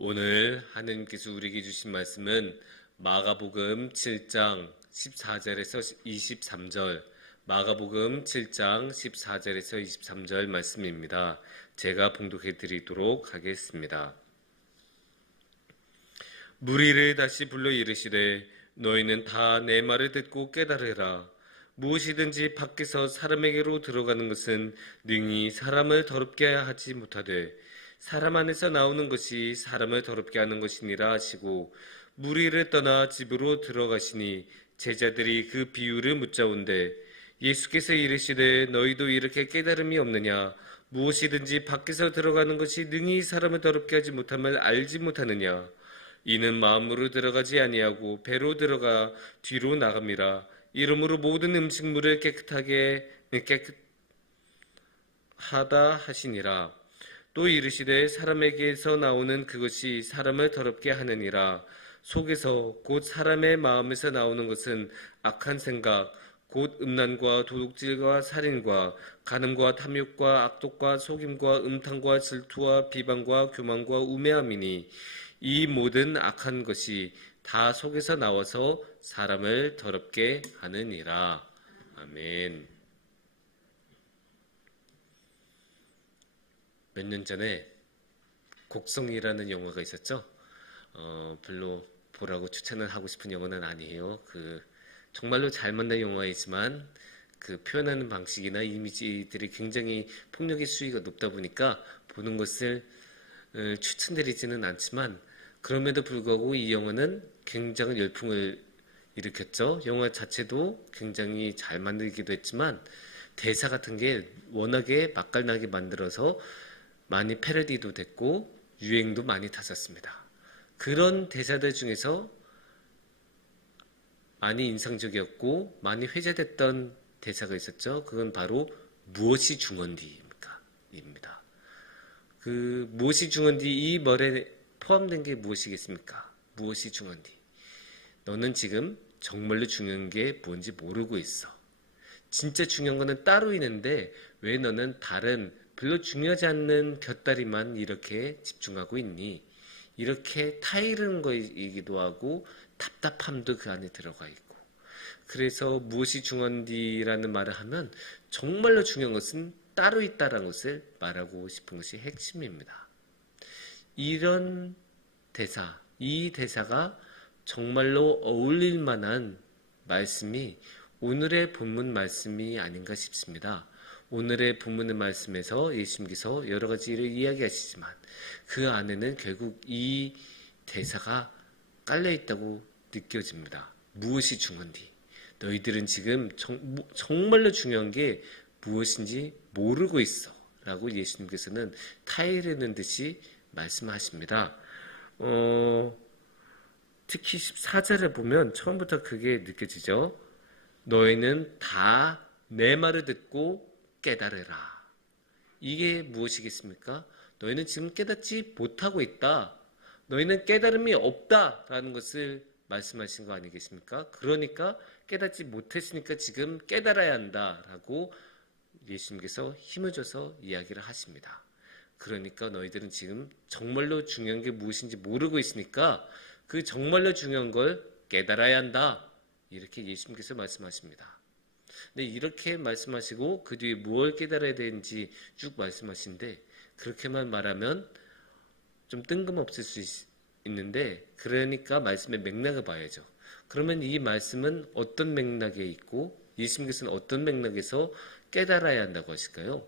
오늘 하느님께서 우리에게 주신 말씀은 마가복음 7장 14절에서 23절, 마가복음 7장 14절에서 23절 말씀입니다. 제가 봉독해 드리도록 하겠습니다. 무리를 다시 불러 이르시되 너희는 다 내 말을 듣고 깨달으라. 무엇이든지 밖에서 사람에게로 들어가는 것은 능히 사람을 더럽게 하지 못하되 사람 안에서 나오는 것이 사람을 더럽게 하는 것이니라 하시고, 무리를 떠나 집으로 들어가시니 제자들이 그 비유를 묻자온대 예수께서 이르시되 너희도 이렇게 깨달음이 없느냐? 무엇이든지 밖에서 들어가는 것이 능히 사람을 더럽게 하지 못함을 알지 못하느냐? 이는 마음으로 들어가지 아니하고 배로 들어가 뒤로 나갑니다. 이러므로 모든 음식물을 깨끗하다 하시니라. 또 이르시되 사람에게서 나오는 그것이 사람을 더럽게 하느니라. 속에서 곧 사람의 마음에서 나오는 것은 악한 생각, 곧 음란과 도둑질과 살인과 간음과 탐욕과 악독과 속임과 음탕과 질투와 비방과 교만과 우매함이니 이 모든 악한 것이 다 속에서 나와서 사람을 더럽게 하느니라. 아멘. 몇 년 전에 곡성이라는 영화가 있었죠. 별로 보라고 추천을 하고 싶은 영화는 아니에요. 정말로 잘 만든 영화이지만 그 표현하는 방식이나 이미지들이 굉장히 폭력의 수위가 높다 보니까 보는 것을 추천드리지는 않지만, 그럼에도 불구하고 이 영화는 굉장한 열풍을 일으켰죠. 영화 자체도 굉장히 잘 만들기도 했지만 대사 같은 게 워낙에 맛깔나게 만들어서 많이 패러디도 됐고 유행도 많이 탔었습니다. 그런 대사들 중에서 많이 인상적이었고 많이 회자됐던 대사가 있었죠. 그건 바로 무엇이 중헌디입니까? 입니다. 무엇이 중헌디, 이 말에 포함된 게 무엇이겠습니까? 무엇이 중헌디? 너는 지금 정말로 중요한 게 뭔지 모르고 있어. 진짜 중요한 거는 따로 있는데 왜 너는 다른 별로 중요하지 않는 곁다리만 이렇게 집중하고 있니? 이렇게 타이르는 거이기도 하고 답답함도 그 안에 들어가 있고, 그래서 무엇이 중요한디라는 말을 하면 정말로 중요한 것은 따로 있다라는 것을 말하고 싶은 것이 핵심입니다. 이런 대사, 이 대사가 정말로 어울릴 만한 말씀이 오늘의 본문 말씀이 아닌가 싶습니다. 오늘의 본문의 말씀에서 예수님께서 여러 가지를 이야기하시지만 그 안에는 결국 이 대사가 깔려 있다고 느껴집니다. 무엇이 중요한디? 너희들은 지금 정말로 중요한 게 무엇인지 모르고 있어 라고 예수님께서는 타이르는 듯이 말씀하십니다. 특히 14절에 보면 처음부터 그게 느껴지죠. 너희는 다 내 말을 듣고 깨달으라. 이게 무엇이겠습니까? 너희는 지금 깨닫지 못하고 있다. 너희는 깨달음이 없다라는 것을 말씀하신 거 아니겠습니까? 그러니까 깨닫지 못했으니까 지금 깨달아야 한다라고 예수님께서 힘을 줘서 이야기를 하십니다. 그러니까 너희들은 지금 정말로 중요한 게 무엇인지 모르고 있으니까 그 정말로 중요한 걸 깨달아야 한다. 이렇게 예수님께서 말씀하십니다. 근데 이렇게 말씀하시고 그 뒤에 무엇을 깨달아야 되는지 쭉 말씀하시는데, 그렇게만 말하면 좀 뜬금없을 수 있는데, 그러니까 말씀의 맥락을 봐야죠. 그러면 이 말씀은 어떤 맥락에 있고 예수님께서는 어떤 맥락에서 깨달아야 한다고 하실까요?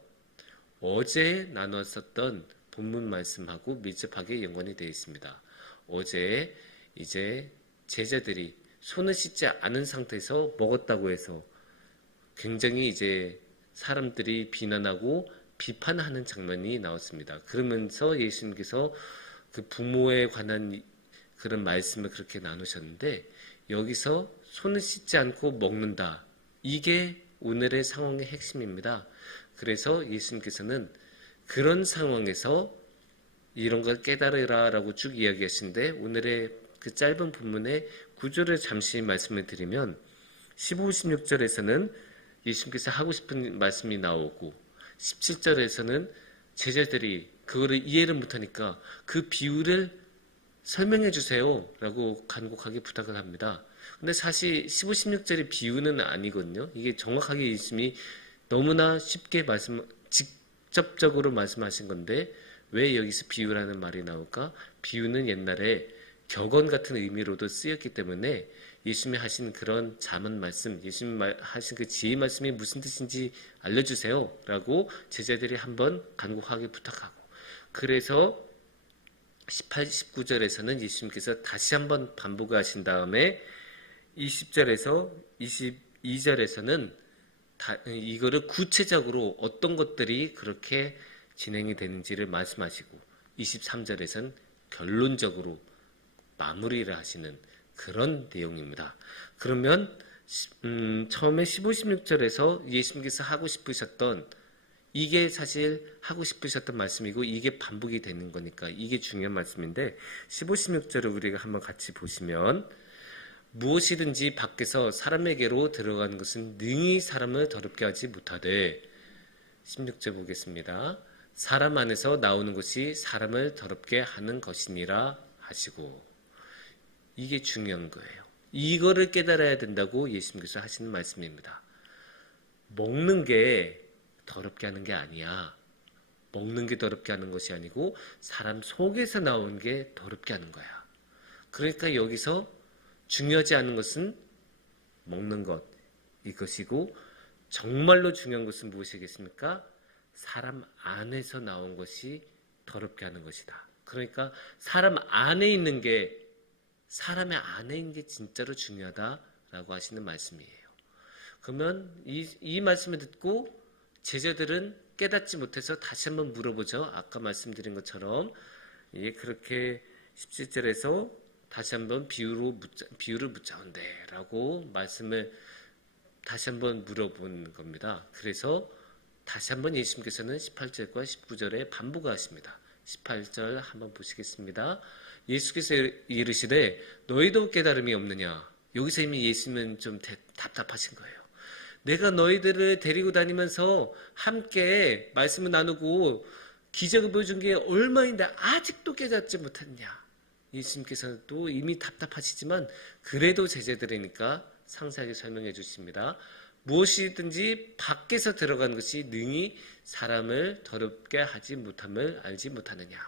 어제 나눴었던 본문 말씀하고 밀접하게 연관이 되어 있습니다. 어제 이제 제자들이 손을 씻지 않은 상태에서 먹었다고 해서 굉장히 이제 사람들이 비난하고 비판하는 장면이 나왔습니다. 그러면서 예수님께서 그 부모에 관한 그런 말씀을 그렇게 나누셨는데, 여기서 손을 씻지 않고 먹는다. 이게 오늘의 상황의 핵심입니다. 그래서 예수님께서는 그런 상황에서 이런 걸 깨달으라 라고 쭉 이야기하시는데, 오늘의 그 짧은 본문의 구조를 잠시 말씀을 드리면 15, 16절에서는 예수님께서 하고 싶은 말씀이 나오고 17절에서는 제자들이 그거를 이해를 못하니까 그 비유를 설명해 주세요 라고 간곡하게 부탁을 합니다. 근데 사실 15, 16절이 비유는 아니거든요. 이게 정확하게 예수님이 너무나 쉽게 직접적으로 말씀하신 건데 왜 여기서 비유라는 말이 나올까? 비유는 옛날에 격언 같은 의미로도 쓰였기 때문에 예수님이 하신 그런 잠언 말씀, 예수님이 하신 그 지혜 말씀이 무슨 뜻인지 알려주세요 라고 제자들이 한번 간곡하게 부탁하고, 그래서 18, 19절에서는 예수님께서 다시 한번 반복하신 다음에 20절에서 22절에서는 이거를 구체적으로 어떤 것들이 그렇게 진행이 되는지를 말씀하시고 23절에서는 결론적으로 마무리를 하시는 그런 내용입니다. 그러면 처음에 15, 16절에서 예수님께서 하고 싶으셨던, 이게 사실 하고 싶으셨던 말씀이고 이게 반복이 되는 거니까 이게 중요한 말씀인데, 15, 16절을 우리가 한번 같이 보시면 무엇이든지 밖에서 사람에게로 들어가는 것은 능히 사람을 더럽게 하지 못하되, 16절 보겠습니다. 사람 안에서 나오는 것이 사람을 더럽게 하는 것이니라 하시고, 이게 중요한 거예요. 이거를 깨달아야 된다고 예수님께서 하시는 말씀입니다. 먹는 게 더럽게 하는 게 아니야. 먹는 게 더럽게 하는 것이 아니고 사람 속에서 나오는 게 더럽게 하는 거야. 그러니까 여기서 중요하지 않은 것은 먹는 것, 이것이고 정말로 중요한 것은 무엇이겠습니까? 사람 안에서 나온 것이 더럽게 하는 것이다. 그러니까 사람 안에 있는 게, 사람의 안에 있는 게 진짜로 중요하다라고 하시는 말씀이에요. 그러면 이 말씀을 듣고 제자들은 깨닫지 못해서 다시 한번 물어보죠. 아까 말씀드린 것처럼 그렇게 17절에서 다시 한번 비유를 묻자온대 라고 말씀을 다시 한번 물어본 겁니다. 그래서 다시 한번 예수님께서는 18절과 19절에 반복하십니다. 18절 한번 보시겠습니다. 예수께서 이르시되 너희도 깨달음이 없느냐. 여기서 이미 예수님은 좀 답답하신 거예요. 내가 너희들을 데리고 다니면서 함께 말씀을 나누고 기적을 보여준 게 얼마인데 아직도 깨닫지 못했냐. 예수님께서는 또 이미 답답하시지만 그래도 제자들이니까 상세하게 설명해 주십니다. 무엇이든지 밖에서 들어간 것이 능히 사람을 더럽게 하지 못함을 알지 못하느냐.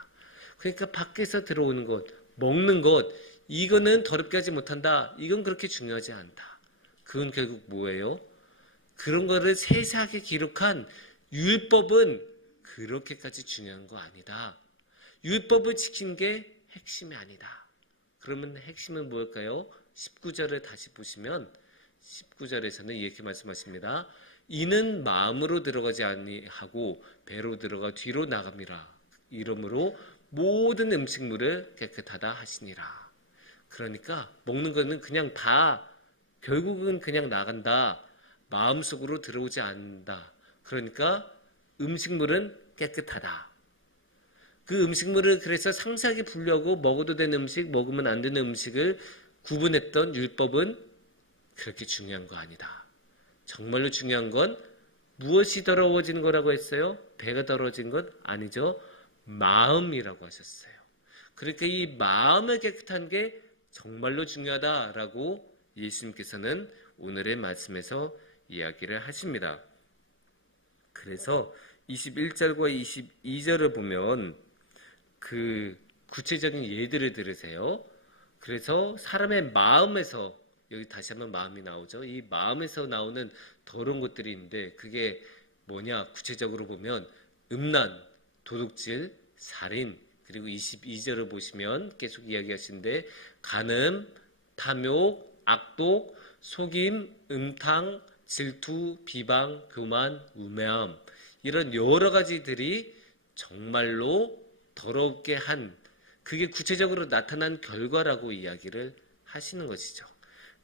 그러니까 밖에서 들어오는 것, 먹는 것, 이거는 더럽게 하지 못한다. 이건 그렇게 중요하지 않다. 그건 결국 뭐예요? 그런 거를 세세하게 기록한 율법은 그렇게까지 중요한 거 아니다. 율법을 지킨 게 핵심이 아니다. 그러면 핵심은 뭘까요? 19절을 다시 보시면 19절에서는 이렇게 말씀하십니다. 이는 마음으로 들어가지 아니하고 배로 들어가 뒤로 나갑니다. 이러므로 모든 음식물을 깨끗하다 하시니라. 그러니까 먹는 거는 그냥 다 결국은 그냥 나간다. 마음속으로 들어오지 않는다. 그러니까 음식물은 깨끗하다. 그 음식물을 그래서 상세하게 분류하고 먹어도 되는 음식, 먹으면 안 되는 음식을 구분했던 율법은 그렇게 중요한 거 아니다. 정말로 중요한 건 무엇이 더러워지는 거라고 했어요? 배가 더러워진 것 아니죠. 마음이라고 하셨어요. 그러니까 이 마음을 깨끗한 게 정말로 중요하다라고 예수님께서는 오늘의 말씀에서 이야기를 하십니다. 그래서 21절과 22절을 보면 그 구체적인 예들을 들으세요. 그래서 사람의 마음에서, 여기 다시 한번 마음이 나오죠. 이 마음에서 나오는 더러운 것들이 있는데 그게 뭐냐? 구체적으로 보면 음란, 도둑질, 살인, 그리고 22절을 보시면 계속 이야기하시는데 간음, 탐욕, 악독, 속임, 음탕, 질투, 비방, 교만, 우매함, 이런 여러 가지들이 정말로 더럽게 한, 그게 구체적으로 나타난 결과라고 이야기를 하시는 것이죠.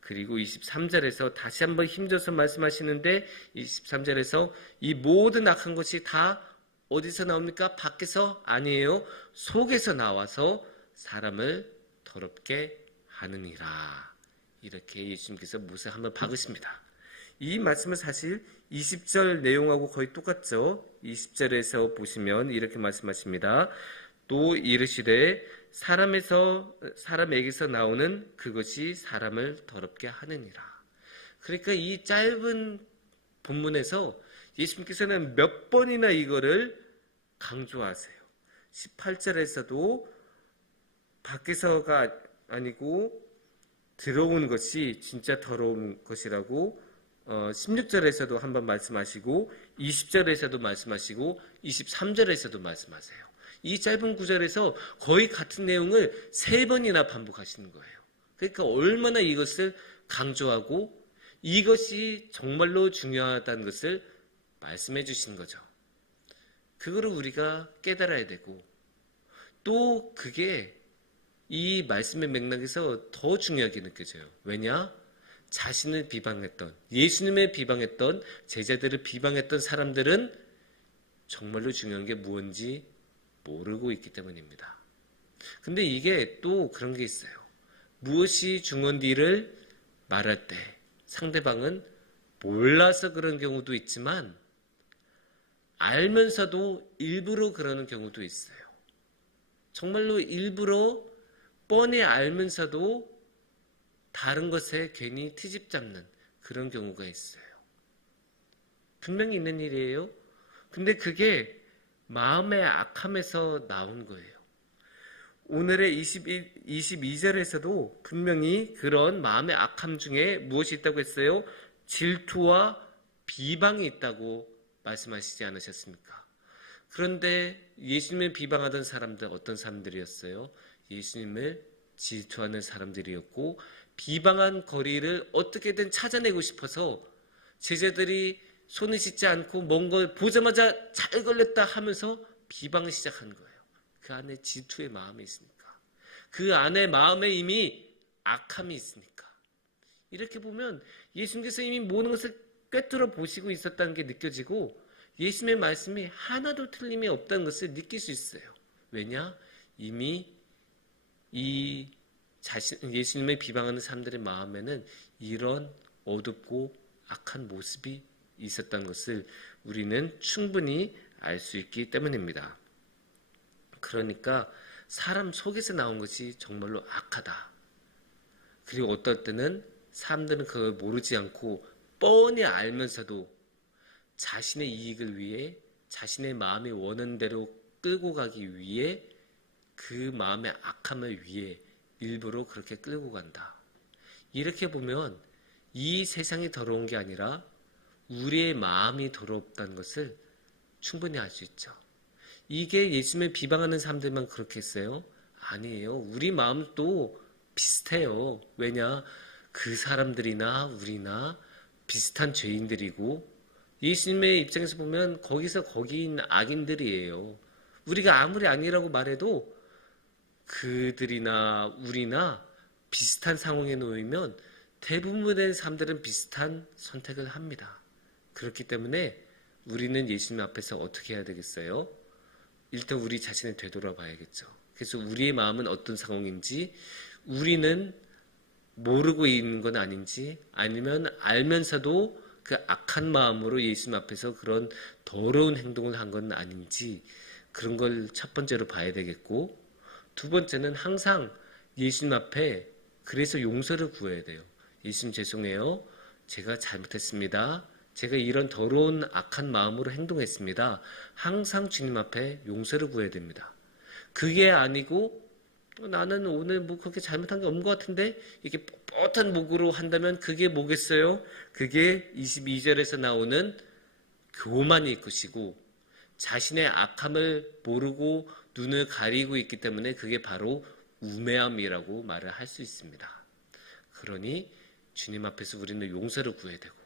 그리고 23절에서 다시 한번 힘줘서 말씀하시는데 23절에서 이 모든 악한 것이 다 어디서 나옵니까? 밖에서 아니에요. 속에서 나와서 사람을 더럽게 하느니라. 이렇게 예수님께서 못을 한번 박으십니다. 이 말씀은 사실 20절 내용하고 거의 똑같죠. 20절에서 보시면 이렇게 말씀하십니다. 또 이르시되 사람에게서 나오는 그것이 사람을 더럽게 하느니라. 그러니까 이 짧은 본문에서 예수님께서는 몇 번이나 이거를 강조하세요. 18절에서도 밖에서가 아니고 들어온 것이 진짜 더러운 것이라고 16절에서도 한번 말씀하시고 20절에서도 말씀하시고 23절에서도 말씀하세요. 이 짧은 구절에서 거의 같은 내용을 3번이나 반복하시는 거예요. 그러니까 얼마나 이것을 강조하고 이것이 정말로 중요하다는 것을 말씀해 주신 거죠. 그거를 우리가 깨달아야 되고 또 그게 이 말씀의 맥락에서 더 중요하게 느껴져요. 왜냐? 자신을 비방했던, 예수님을 비방했던, 제자들을 비방했던 사람들은 정말로 중요한 게 무엇인지 모르고 있기 때문입니다. 근데 이게 또 그런 게 있어요. 무엇이 중요한지를 말할 때 상대방은 몰라서 그런 경우도 있지만 알면서도 일부러 그러는 경우도 있어요. 정말로 일부러 뻔히 알면서도 다른 것에 괜히 트집 잡는 그런 경우가 있어요. 분명히 있는 일이에요. 근데 그게 마음의 악함에서 나온 거예요. 오늘의 22절에서도 분명히 그런 마음의 악함 중에 무엇이 있다고 했어요? 질투와 비방이 있다고 말씀하시지 않으셨습니까? 그런데 예수님을 비방하던 사람들 어떤 사람들이었어요? 예수님을 질투하는 사람들이었고 비방한 거리를 어떻게든 찾아내고 싶어서 제자들이 손을 씻지 않고 먼 걸 보자마자 잘 걸렸다 하면서 비방을 시작한 거예요. 그 안에 질투의 마음이 있으니까. 그 안에 마음에 이미 악함이 있으니까. 이렇게 보면 예수님께서 이미 모든 것을 꿰뚫어 보시고 있었다는 게 느껴지고 예수님의 말씀이 하나도 틀림이 없다는 것을 느낄 수 있어요. 왜냐? 이미 예수님을 비방하는 사람들의 마음에는 이런 어둡고 악한 모습이 있었다는 것을 우리는 충분히 알 수 있기 때문입니다. 그러니까 사람 속에서 나온 것이 정말로 악하다. 그리고 어떨 때는 사람들은 그걸 모르지 않고 뻔히 알면서도 자신의 이익을 위해 자신의 마음이 원하는 대로 끌고 가기 위해 그 마음의 악함을 위해 일부러 그렇게 끌고 간다. 이렇게 보면 이 세상이 더러운 게 아니라 우리의 마음이 더럽다는 것을 충분히 알 수 있죠. 이게 예수님을 비방하는 사람들만 그렇게 했어요? 아니에요. 우리 마음도 비슷해요. 왜냐? 그 사람들이나 우리나 비슷한 죄인들이고 예수님의 입장에서 보면 거기서 거기인 악인들이에요. 우리가 아무리 아니라고 말해도 그들이나 우리나 비슷한 상황에 놓이면 대부분의 사람들은 비슷한 선택을 합니다. 그렇기 때문에 우리는 예수님 앞에서 어떻게 해야 되겠어요? 일단 우리 자신을 되돌아봐야겠죠. 그래서 우리의 마음은 어떤 상황인지, 우리는 모르고 있는 건 아닌지, 아니면 알면서도 그 악한 마음으로 예수님 앞에서 그런 더러운 행동을 한 건 아닌지, 그런 걸 첫 번째로 봐야 되겠고, 두 번째는 항상 예수님 앞에 그래서 용서를 구해야 돼요. 예수님 죄송해요. 제가 잘못했습니다. 제가 이런 더러운 악한 마음으로 행동했습니다. 항상 주님 앞에 용서를 구해야 됩니다. 그게 아니고 나는 오늘 뭐 그렇게 잘못한 게 없는 것 같은데 이렇게 뻣뻣한 목으로 한다면 그게 뭐겠어요? 그게 22절에서 나오는 교만일 것이고 자신의 악함을 모르고 눈을 가리고 있기 때문에 그게 바로 우매함이라고 말을 할 수 있습니다. 그러니 주님 앞에서 우리는 용서를 구해야 되고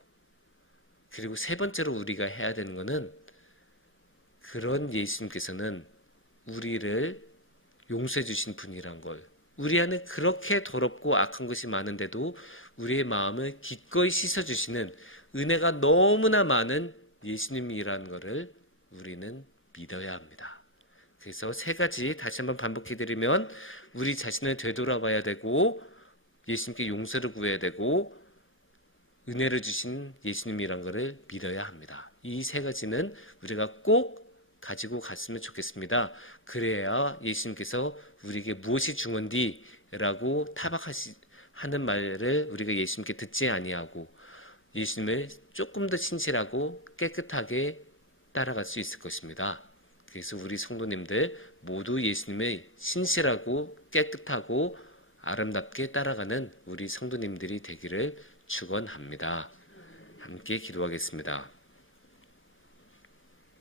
그리고 세 번째로 우리가 해야 되는 것은 그런 예수님께서는 우리를 용서해 주신 분이란 걸, 우리 안에 그렇게 더럽고 악한 것이 많은데도 우리의 마음을 기꺼이 씻어주시는 은혜가 너무나 많은 예수님이라는 것을 우리는 믿어야 합니다. 그래서 세 가지 다시 한번 반복해드리면 우리 자신을 되돌아봐야 되고 예수님께 용서를 구해야 되고 은혜를 주신 예수님이란 것을 믿어야 합니다. 이 세 가지는 우리가 꼭 가지고 갔으면 좋겠습니다. 그래야 예수님께서 우리에게 무엇이 중요한디? 라고 타박하는 말을 우리가 예수님께 듣지 아니하고 예수님을 조금 더 신실하고 깨끗하게 따라갈 수 있을 것입니다. 그래서 우리 성도님들 모두 예수님을 신실하고 깨끗하고 아름답게 따라가는 우리 성도님들이 되기를 축원합니다. 함께 기도하겠습니다.